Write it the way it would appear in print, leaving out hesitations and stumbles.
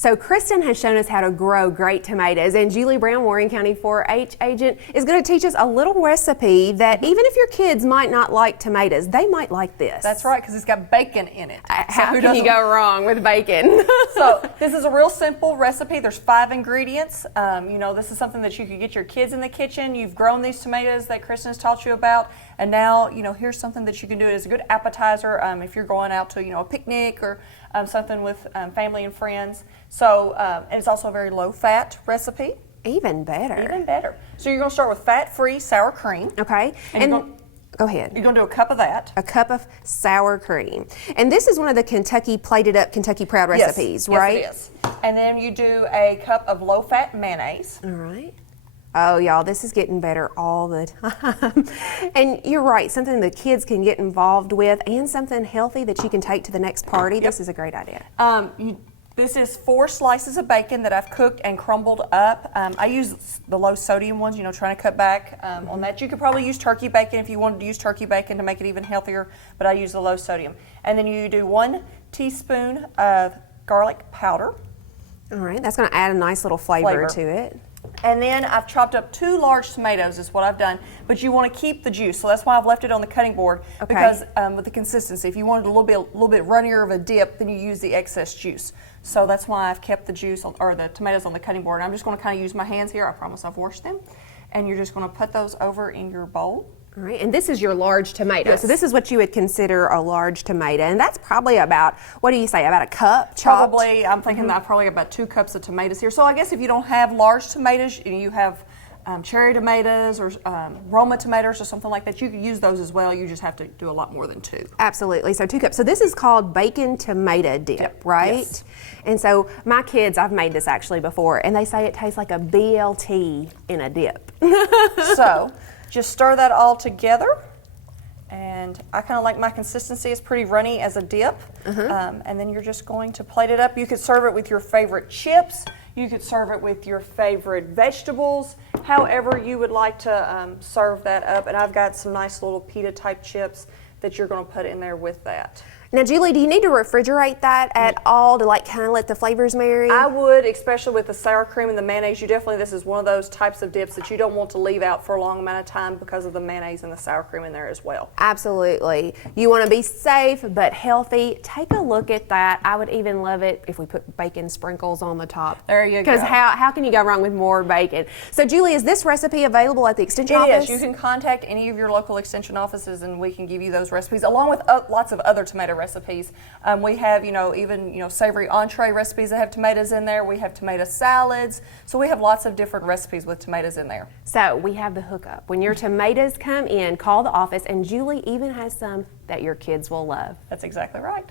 So Kristen has shown us how to grow great tomatoes, and Julie Brown, Warren County 4-H agent, is going to teach us a little recipe that even if your kids might not like tomatoes, they might like this. That's right, because it's got bacon in it. How can you go wrong with bacon? So this is a real simple recipe. There's 5 ingredients. You know, this is something that you could get your kids in the kitchen. You've grown these tomatoes that Kristen has taught you about, and now, you know, here's something that you can do as a good appetizer if you're going out to, you know, a picnic or something with family and friends. So, and it's also a very low-fat recipe. Even better. Even better. So you're going to start with fat-free sour cream. Okay. And go ahead. You're going to do a cup of that. A cup of sour cream. And this is one of the Kentucky plated up Kentucky Proud recipes, right? Yes, it is. And then you do a cup of low-fat mayonnaise. All right. Oh, y'all, this is getting better all the time. And you're right, something the kids can get involved with and something healthy that you can take to the next party. Yep. This is a great idea. This is 4 slices of bacon that I've cooked and crumbled up. I use the low sodium ones, you know, trying to cut back on that. You could probably use turkey bacon if you wanted to use turkey bacon to make it even healthier, but I use the low sodium. And then you do 1 teaspoon of garlic powder. All right, that's going to add a nice little flavor to it. And then I've chopped up 2 large tomatoes is what I've done, but you want to keep the juice, so that's why I've left it on the cutting board, because with the consistency, if you wanted a little bit runnier of a dip, then you use the excess juice. So that's why I've kept the juice or the tomatoes on the cutting board. And I'm just going to kind of use my hands here. I promise I've washed them, and you're just going to put those over in your bowl. All right, and this is your large tomato. Yes. So this is what you would consider a large tomato, and that's probably about, what do you say, about a cup chopped? Probably, I'm thinking that probably about 2 cups of tomatoes here. So I guess if you don't have large tomatoes, and you have cherry tomatoes or Roma tomatoes or something like that, you could use those as well. You just have to do a lot more than 2. Absolutely, so 2 cups. So this is called bacon tomato dip, right? Yes. And so my kids, I've made this actually before, and they say it tastes like a BLT in a dip. So just stir that all together, and I kind of like my consistency. It's pretty runny as a dip, and then you're just going to plate it up. You could serve it with your favorite chips. You could serve it with your favorite vegetables, however you would like to serve that up. And I've got some nice little pita type chips that you're going to put in there with that. Now, Julie, do you need to refrigerate that at all to like kind of let the flavors marry? I would, especially with the sour cream and the mayonnaise. This is one of those types of dips that you don't want to leave out for a long amount of time because of the mayonnaise and the sour cream in there as well. Absolutely. You want to be safe but healthy. Take a look at that. I would even love it if we put bacon sprinkles on the top. There you go. Because how can you go wrong with more bacon? So, Julie, is this recipe available at the Extension office? Yes, you can contact any of your local Extension offices and we can give you those recipes along with lots of other tomato recipes. We have, even savory entree recipes that have tomatoes in there. We have tomato salads. So we have lots of different recipes with tomatoes in there. So we have the hookup. When your tomatoes come in, call the office, and Julie even has some that your kids will love. That's exactly right.